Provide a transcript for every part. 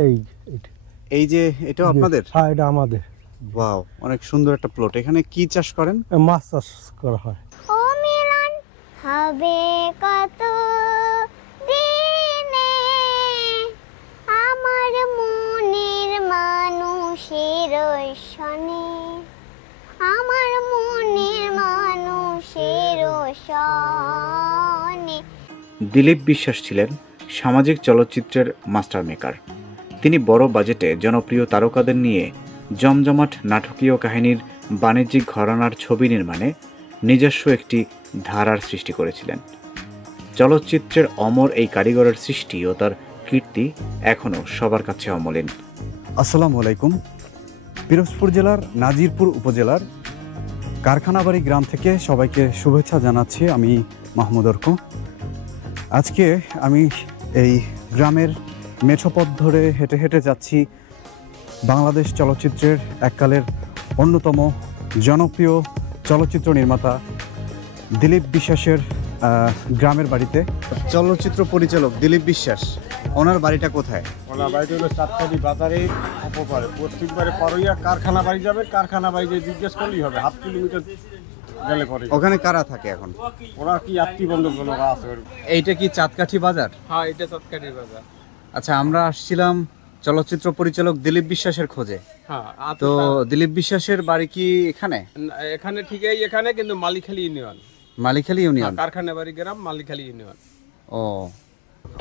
এই এইটা। এই যে এটাও আপনাদের? হ্যাঁ, এটা আমাদের। ওয়াও, অনেক সুন্দর একটা প্লট। এখানে কি চাষ করেন? মাছ চাষ করা হয়। ও মিলন হবে কত দিনে, আমার মনের মানুষের সনে, আমার মনের মানুষের সনে। দিলীপ বিশ্বাস ছিলেন সামাজিক চলচ্চিত্রের মাস্টার মেকার। তিনি বড় বাজেটে জনপ্রিয় তারকাদের নিয়ে জমজমাট নাটকীয় কাহিনীর বাণিজ্যিক ঘরানার ছবি নির্মাণে নিজস্ব একটি ধারার সৃষ্টি করেছিলেন। চলচ্চিত্রের অমর এই কারিগরের সৃষ্টি ও তার কীর্তি এখনও সবার কাছে অমলিন। আসসালামু আলাইকুম। পিরোজপুর জেলার নাজিরপুর উপজেলার কারখানাবাড়ি গ্রাম থেকে সবাইকে শুভেচ্ছা জানাচ্ছি। আমি মাহমুদ অর্ক। আজকে আমি এই গ্রামের মেঠোপথ ধরে হেঁটে হেঁটে যাচ্ছি বাংলাদেশ চলচ্চিত্রের এককালের অন্যতম জনপ্রিয় চলচ্চিত্র নির্মাতা দিলীপ বিশ্বাসের গ্রামের বাড়িতে। চলচ্চিত্র পরিচালক দিলীপ বিশ্বাস, ওনার বাড়িটা কোথায়? ওনার বাড়িটা হলো চাঁদকাঠি বাজারে অপপারে পশ্চিমবারে পারইয়া কারখানা বাড়ি যাবে। কারখানা বাড়ি যে জিজ্ঞেস করলেই হবে, 1/2 কিলোমিটার গেলে পরে। ওখানে কারা থাকে এখন? ওরা কি আত্মীয় বন্ধু ওরা আছে। এইটা কি চাঁদকাঠি বাজার? হ্যাঁ, এটা চাঁদকাঠি বাজার। আচ্ছা, আমরা আসছিলাম চলচ্চিত্র পরিচালক দিলীপ বিশ্বাসের খোঁজে। হ্যাঁ, তো দিলীপ বিশ্বাসের বাড়ি কি এখানে? এখানে ঠিকই, এখানে কিন্তু মালিখালী ইউনিয়ন। মালিখালী ইউনিয়ন? কারখানা বাড়ি গ্রাম, মালিখালী ইউনিয়ন। ও,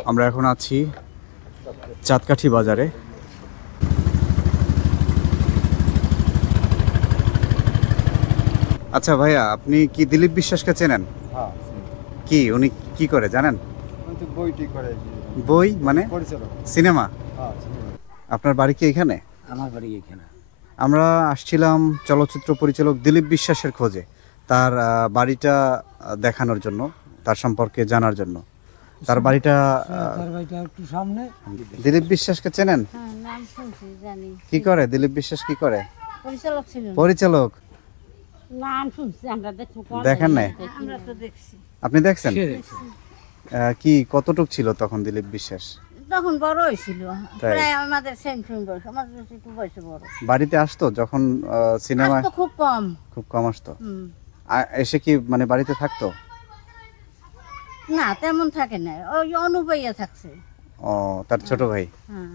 আমরা এখন আছি চাঁদকাঠি বাজারে। আচ্ছা ভাইয়া, আপনি কি দিলীপ বিশ্বাসকে চেনেন? হ্যাঁ, কি উনি কি করে জানেন? কিন্তু বইটি করে বই মানে পরিচালক। সিনেমা? হ্যাঁ, আপনার বাড়ি কি এখানে? আমার বাড়ি এখানে। আমরা আসছিলাম চলচ্চিত্র পরিচালক দিলীপ বিশ্বাসের খোঁজে, তার বাড়িটা দেখানোর জন্য, তার সম্পর্কে জানার জন্য। তার বাড়িটা একটু সামনে। দিলীপ বিশ্বাসকে চেনেন? হ্যাঁ, নাম শুনছি, জানি। কি করে দিলীপ বিশ্বাস, কি করে? পরিচালক ছিলেন। পরিচালক। নাম শুনছি, আমরা দেখছি। দেখেন নাই? আমরা তো দেখছি। আপনি দেখছেন? কি কতটুক ছিল তখন দিলীপ বিশ্বাস? তখন বড় হয়েছিল, তাই? প্রায় আমাদের সেম বয়স, আমাদের একটু বয়সে বড়। বাড়িতে আসতো যখন সিনেমায়? আসতো খুব কম। খুব কম আসতো। হুম। এসে কি মানে বাড়িতে থাকতো? না, তেমন থাকে না, ওই অনুপাইয়া থাকছে। ও, তার ছোট ভাই। হ্যাঁ।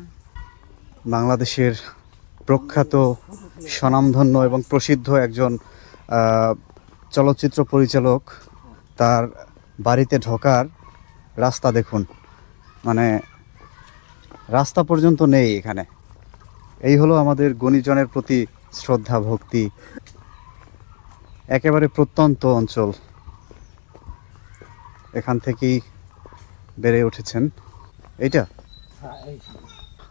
বাংলাদেশের প্রখ্যাত, স্বনামধন্য এবং প্রসিদ্ধ একজন চলচ্চিত্র পরিচালক। তার বাড়িতে ঢোকার রাস্তা দেখুন, মানে রাস্তা পর্যন্ত নেই এখানে। এই হলো আমাদের গুণীজনের প্রতি শ্রদ্ধা ভক্তি। একেবারে প্রত্যন্ত অঞ্চল, এখান থেকেই বেড়ে উঠেছেন। এইটা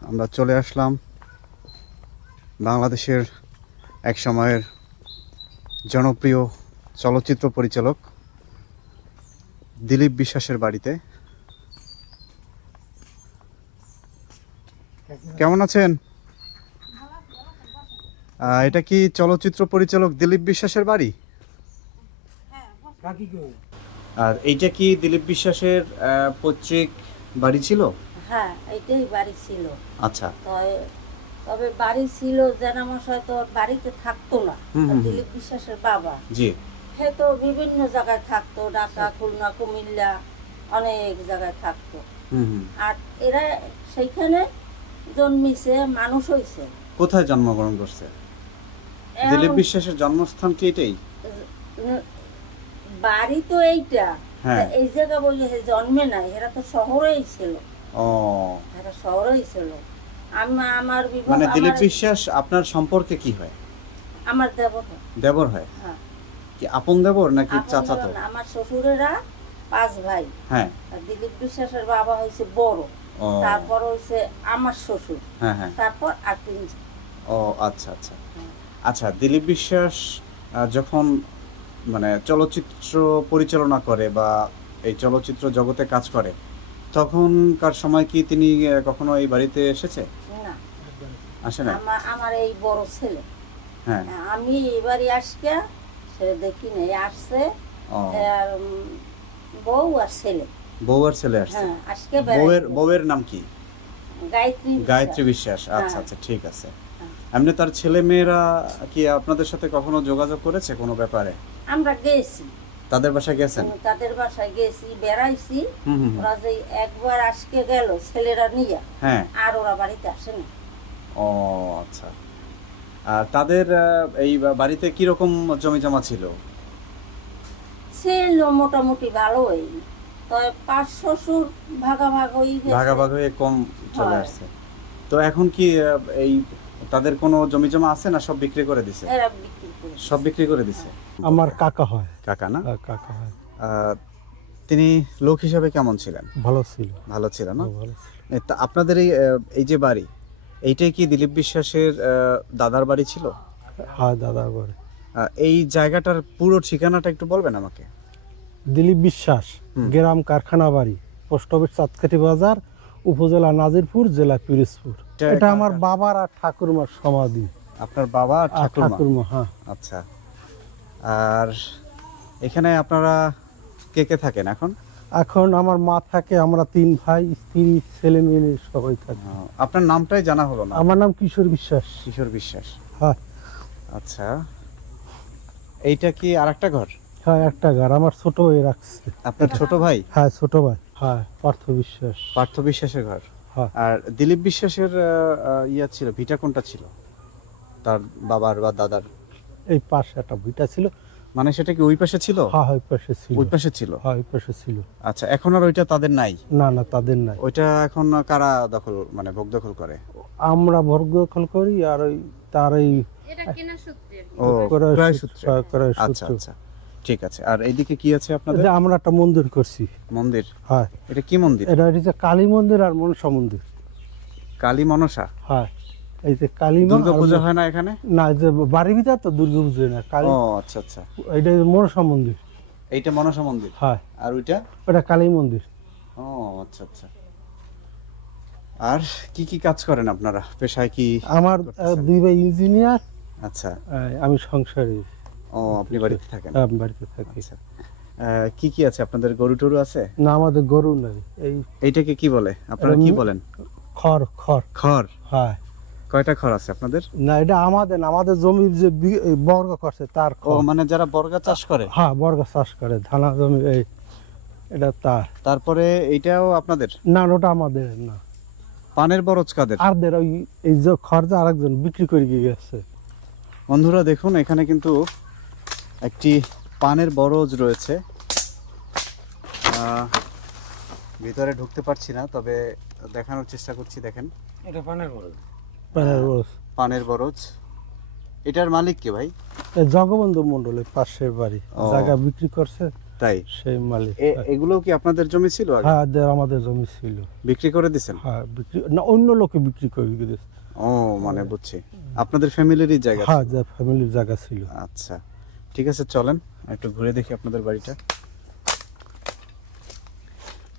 আমরা চলে আসলাম বাংলাদেশের এক সময়ের জনপ্রিয় চলচ্চিত্র পরিচালক দিলীপ বিশ্বাসের বাড়িতে। কেমন আছেন? এটা কি চলচ্চিত্র পরিচালক দিলীপ বিশ্বাসের বাড়ি? আর এইটা কি দিলীপ বিশ্বাসের পৈতৃক বাড়ি ছিল? হ্যাঁ, এটাই বাড়ি ছিল। আচ্ছা। তবে বাড়ি ছিল জেনামশাই তো বাড়িতে থাকতো না। দিলীপ বিশ্বাসের বাবা জি, সে তো বিভিন্ন জায়গায় থাকতো, ঢাকা, খুলনা, কুমিল্লা, অনেক জায়গায় থাকতো। আর এরা সেইখানে জন্মিছে, মানুষ হয়েছে। কোথায় জন্মগ্রহণ করছে দিলীপ বিশ্বাসের? জন্মস্থান কি এটাই? বাড়ি তো এইটা, হ্যাঁ। এই জায়গা বললে জন্মে নাই, এরা তো শহরেই ছিল। ও, এরা শহরেই ছিল। আমার বিবাহ, মানে দিলীপ বিশ্বাস আপনার সম্পর্কে কি হয়? আমার দেবর হয়। দেবর হয়? হ্যাঁ। কি আপন দেবর নাকি আপন চাচাতো? দেবর না, আমার শ্বশুরেরা 5 ভাই। হ্যাঁ। আর দিলীপ বিশ্বাসের বাবা হয়েছে বড়, ও, তারপর হয়েছে আমার শ্বশুর, হ্যাঁ হ্যাঁ। তারপর আর 3 জন। ও আচ্ছা আচ্ছা। আচ্ছা, দিলীপ বিশ্বাস যখন মানে চলচ্চিত্র পরিচালনা করে বা এই চলচ্চিত্র জগতে কাজ করে, তখনকার সময় কি তিনি কখনো এই বাড়িতে এসেছে? না, আসে না? আমার এই বড় ছেলে। হ্যাঁ। আমি এবারে আসকে সে দেখি নাই, আসছে আর বউ আর ছেলে। বউ আর ছেলে আসছে? হ্যাঁ, আজকে বউয়ের নাম কি? গায়ত্রী বিশ্বাস, আচ্ছা হ্যাঁ। আচ্ছা, ঠিক আছে। এমনি তার ছেলে মেয়েরা কি আপনাদের সাথে কখনো যোগাযোগ করেছে কোনো ব্যাপারে? আমরা গেছি, তাদের বাসায় গেছেন? তাদের বাসায় গেছি, বেড়াইছি। হুম হুম, ওরা যে একবার আজকে গেল ছেলেরা নিয়ে, হ্যাঁ। আর ওরা বাড়িতে আসেনি। ও আচ্ছা। আর তাদের এই বাড়িতে কি রকম জমি জমা ছিল? ছিল মোটামুটি ভালোই, তবে পাঁচ শ্বশুর ভাগাভাগ হয়ে গেছে। ভাগাভাগ হয়ে কম চলে হয়। আসছে। তো এখন কি এই তাদের কোনো জমি জমা আছে না সব বিক্রি করে দিছে? এরা বিক্রি করে। সব বিক্রি করে দিছে। আমার কাকা হয়। কাকা না? হ্যাঁ, কাকা হয়। তিনি লোক হিসাবে কেমন ছিলেন? ভালো ছিল। ভালো ছিল না? ভালো ছিল। তা আপনাদের এই যে বাড়ি, এইটাই কি দিলীপ বিশ্বাসের দাদার বাড়ি ছিল? হ্যাঁ, দাদা করে। এই জায়গাটার পুরো ঠিকানাটা একটু বলবেন আমাকে? দিলীপ বিশ্বাস, গ্রাম কারখানা বাড়ি, পোস্ট অফিস চাঁদকাঠি বাজার, উপজেলা নাজিরপুর, জেলা পিরোজপুর। এটা আমার বাবার আর ঠাকুরমার সমাধি। আপনার বাবা আর আর ঠাকুরমা? ঠাকুরমা, হ্যাঁ। আচ্ছা। আর এখানে আপনারা কে কে থাকেন এখন? এখন আমার মা থাকে, আমরা 3 ভাই, স্ত্রী, ছেলে মেয়ে নিয়ে সবাই থাকি। আপনার নামটাই জানা হলো না। আমার নাম কিশোর বিশ্বাস। কিশোর বিশ্বাস, হ্যাঁ। আচ্ছা। এইটা কি আরেকটা ঘর? হ্যাঁ, একটা ঘর আমার ছোট হয়ে রাখছে। আপনার ছোট ভাই? হ্যাঁ, ছোট ভাই। হ্যাঁ, পার্থ বিশ্বাস। পার্থ বিশ্বাসের ঘর। হ্যাঁ। আর দিলীপ বিশ্বাসের ইয়া ছিল, ভিটা কোনটা ছিল তার বাবার বা দাদার? এই পাশে একটা ভিটা ছিল। মানে সেটা কি ওই পাশে ছিল? হ্যাঁ, ওই পাশে ছিল। ওই পাশে ছিল। হ্যাঁ, ওই পাশে ছিল। আচ্ছা, এখন আর ওইটা তাদের নাই? না না, তাদের নাই। ওইটা এখন কারা দখল, মানে ভোগ দখল করে? আমরা ভোগ দখল করি, আর ওই তার এই ও, ক্রয় ক্রয় সূত্রে, সূত্রে। ক্রয় আচ্ছা সূত্রে। আচ্ছা, ঠিক আছে। আর এইদিকে কি আছে আপনাদের? যে আমরা একটা মন্দির করছি। মন্দির? হ্যাঁ, এটা কি মন্দির? এটা হচ্ছে কালী মন্দির আর মনসা মন্দির। কালী মনসা? হ্যাঁ, এই যে কালী মা দুর্গা আর পূজা হয় না এখানে? না, যে বাড়ির ভিতর তো দুর্গা পুজো না, কালী। ও আচ্ছা আচ্ছা, এটা মনসা মন্দির। এইটা মনসা মন্দির। হ্যাঁ, আর ওইটা? ওটা কালী মন্দির। ও আচ্ছা আচ্ছা। আর কি কি কাজ করেন আপনারা, পেশায় কি? আমার করতেছেন? 2 ভাই ইঞ্জিনিয়ার, আচ্ছা। আমি সংসারী। ও, আপনি বাড়িতে থাকেন? আমি বাড়িতে থাকি। আচ্ছা। কি কি আছে আপনাদের? গরু টরু আছে? না, আমাদের গরু নাই। এইটাকে কি বলে, আপনারা কি বলেন? খড়। খড়। খড়? হ্যাঁ। কয়টা খড় আছে আপনাদের? না, এটা আমাদের না, আমাদের জমির যে বর্গ করছে তার ও, খড়। মানে যারা বর্গা চাষ করে? হ্যাঁ, বর্গ চাষ করে ধানা জমি, এটা তার। তারপরে এইটাও আপনাদের? না, ওটা আমাদের না। পানের বরজ কাদের? আরদের এই যে খরচা আরেকজন বিক্রি করে গিয়ে গেছে। বন্ধুরা দেখুন, এখানে কিন্তু একটি পানের বরজ রয়েছে। ভিতরে ঢুকতে পারছি না, তবে দেখানোর চেষ্টা করছি। দেখেন, এটা পানের বড়। পানের বরজ। পানের বরজ। এটার মালিক কে ভাই? এই জগবন্ধু মন্ডলের পাশের বাড়ি, ও। জায়গা বিক্রি করছে, তাই? সেই মালিক। এগুলো কি আপনাদের জমি ছিল আগে? হ্যাঁ, আমাদের জমি ছিল। বিক্রি করে দিয়েছেন? হ্যাঁ, বিক্রি না, অন্য লোকে বিক্রি করে গিয়েছে। ও, মানে বুঝছি, আপনাদের ফ্যামিলিরই জায়গা হ্যাঁ, ছিল। যে ফ্যামিলির জায়গা ছিল। আচ্ছা, ঠিক আছে, চলেন একটু ঘুরে দেখি আপনাদের বাড়িটা।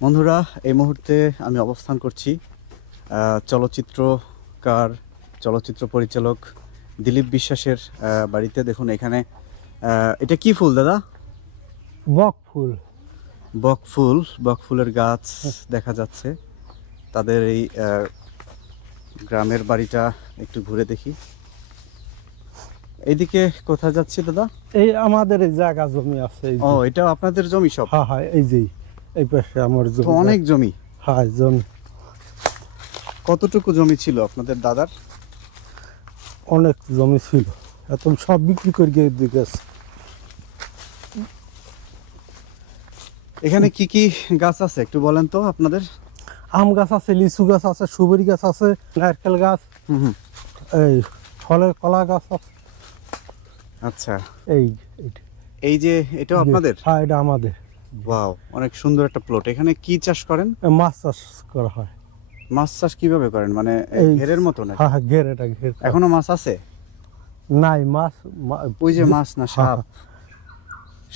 বন্ধুরা, এই মুহূর্তে আমি অবস্থান করছি চলচ্চিত্রকার, চলচ্চিত্র পরিচালক দিলীপ বিশ্বাসের বাড়িতে। দেখুন এখানে এটা কি ফুল দাদা? বক ফুল। বক ফুল, বক ফুলের গাছ দেখা যাচ্ছে। তাদের এই গ্রামের বাড়িটা একটু ঘুরে দেখি। এইদিকে কোথায় যাচ্ছি দাদা? এই আমাদের এই জায়গা জমি আছে। এই যে। ও, এটাও আপনাদের জমি সব? হ্যাঁ হ্যাঁ, এই যে এই পাশে আমার তো জমি। অনেক জমি। হ্যাঁ, জমি কতটুকু জমি ছিল আপনাদের দাদার? অনেক জমি ছিল, এত সব বিক্রি করে গিয়ে গেছে। এখানে কি কি গাছ আছে একটু বলেন তো আপনাদের? আম গাছ আছে, লিচু গাছ আছে, সুপারি গাছ আছে, নারকেল গাছ, হুম হুম, এই ফলের কলা গাছ আছে। আচ্ছা। এইটা। এই যে এটাও আপনাদের? হ্যাঁ, এটা আমাদের। ওয়াও, অনেক সুন্দর একটা প্লট। এখানে কি চাষ করেন? মাছ চাষ করা হয়। মাছ চাষ কিভাবে করেন, মানে এই ঘেরের মতো না? হ্যাঁ হ্যাঁ, ঘের, এটা ঘের। এখনো মাছ আছে? নাই মাছ। ওই যে মাছ না, হ্যাঁ, সাপ?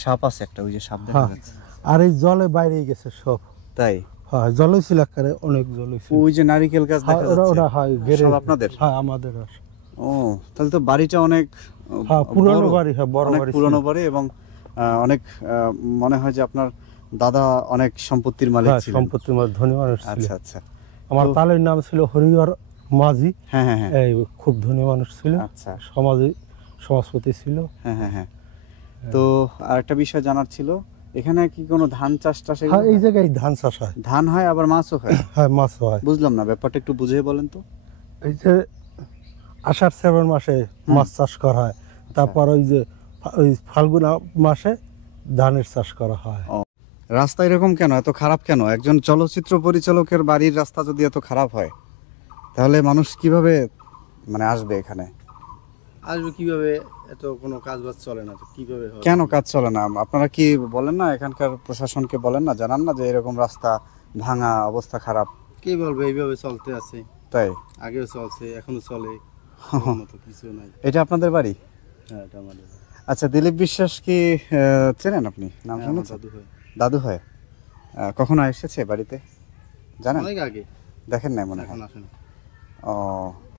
সাপ আছে একটা, ওই যে সাপ দেখা হ্যাঁ। যাচ্ছে। আর এই জলে বাইরে গেছে সব। তাই? হ্যাঁ, জলে ছিল আকারে, অনেক জলে ছিল। ওই যে নারিকেল গাছ দেখা ওরা যাচ্ছে, ওরা হয় ঘেরে। সব আপনাদের? হ্যাঁ, আমাদের আছে। ও, তাহলে তো বাড়িটা অনেক হ্যাঁ, পুরনো বড়। বাড়ি। হ্যাঁ, বড় অনেক বাড়ি পুরনো ছিল। বাড়ি, এবং অনেক মনে হয় যে আপনার দাদা অনেক সম্পত্তির মালিক হ্যাঁ, ছিলেন। সম্পত্তির মধ্যে ধনী মানুষ ছিল। আচ্ছা আচ্ছা। আমার তো- তালের নাম ছিল হরিহর মাঝি। হ্যাঁ হ্যাঁ হ্যাঁ। এই খুব ধনী মানুষ ছিল, আচ্ছা। সমাজপতি ছিল। হ্যাঁ হ্যাঁ হ্যাঁ। তো আরেকটা বিষয় জানার ছিল, এখানে কি কোনো ধান চাষ টাস এগুলো হ্যাঁ, এই হয়? জায়গায় ধান চাষ হয়, ধান হয় আবার মাছও হয়? হ্যাঁ মাছ হয়। বুঝলাম না, ব্যাপারটা একটু বুঝিয়ে বলেন তো। এই যে আষাঢ় শ্রাবণ মাসে মাছ চাষ করা হয়, তারপর ওই যে ওই ফাল্গুন মাসে ধানের চাষ করা হয়। রাস্তা এরকম কেন, এত খারাপ কেন? একজন চলচ্চিত্র পরিচালকের বাড়ির রাস্তা যদি এত খারাপ হয়, তাহলে মানুষ কিভাবে মানে আসবে এখানে? আসবে কিভাবে? এত কোনো কাজ বাজ চলে না তো কিভাবে হবে? কেন কাজ চলে না? আপনারা কি বলেন না, এখানকার প্রশাসনকে বলেন না, জানান না যে এরকম রাস্তা ভাঙা, অবস্থা খারাপ? কে বলবে? এইভাবে চলতে আছে, তাই আগেও চলছে, এখনো চলে, আগের মতো কিছু নাই। এটা আপনাদের বাড়ি? হ্যাঁ, এটা আমাদের আচ্ছা, দিলীপ বিশ্বাস কি চেনেন আপনি? নাম হ্যাঁ, আমার শুনেছেন? দাদু হয়। দাদু হয়? কখনো এসেছে বাড়িতে জানেন? অনেক আগে, দেখেন নাই মনে হয়। এখন আসে না। ও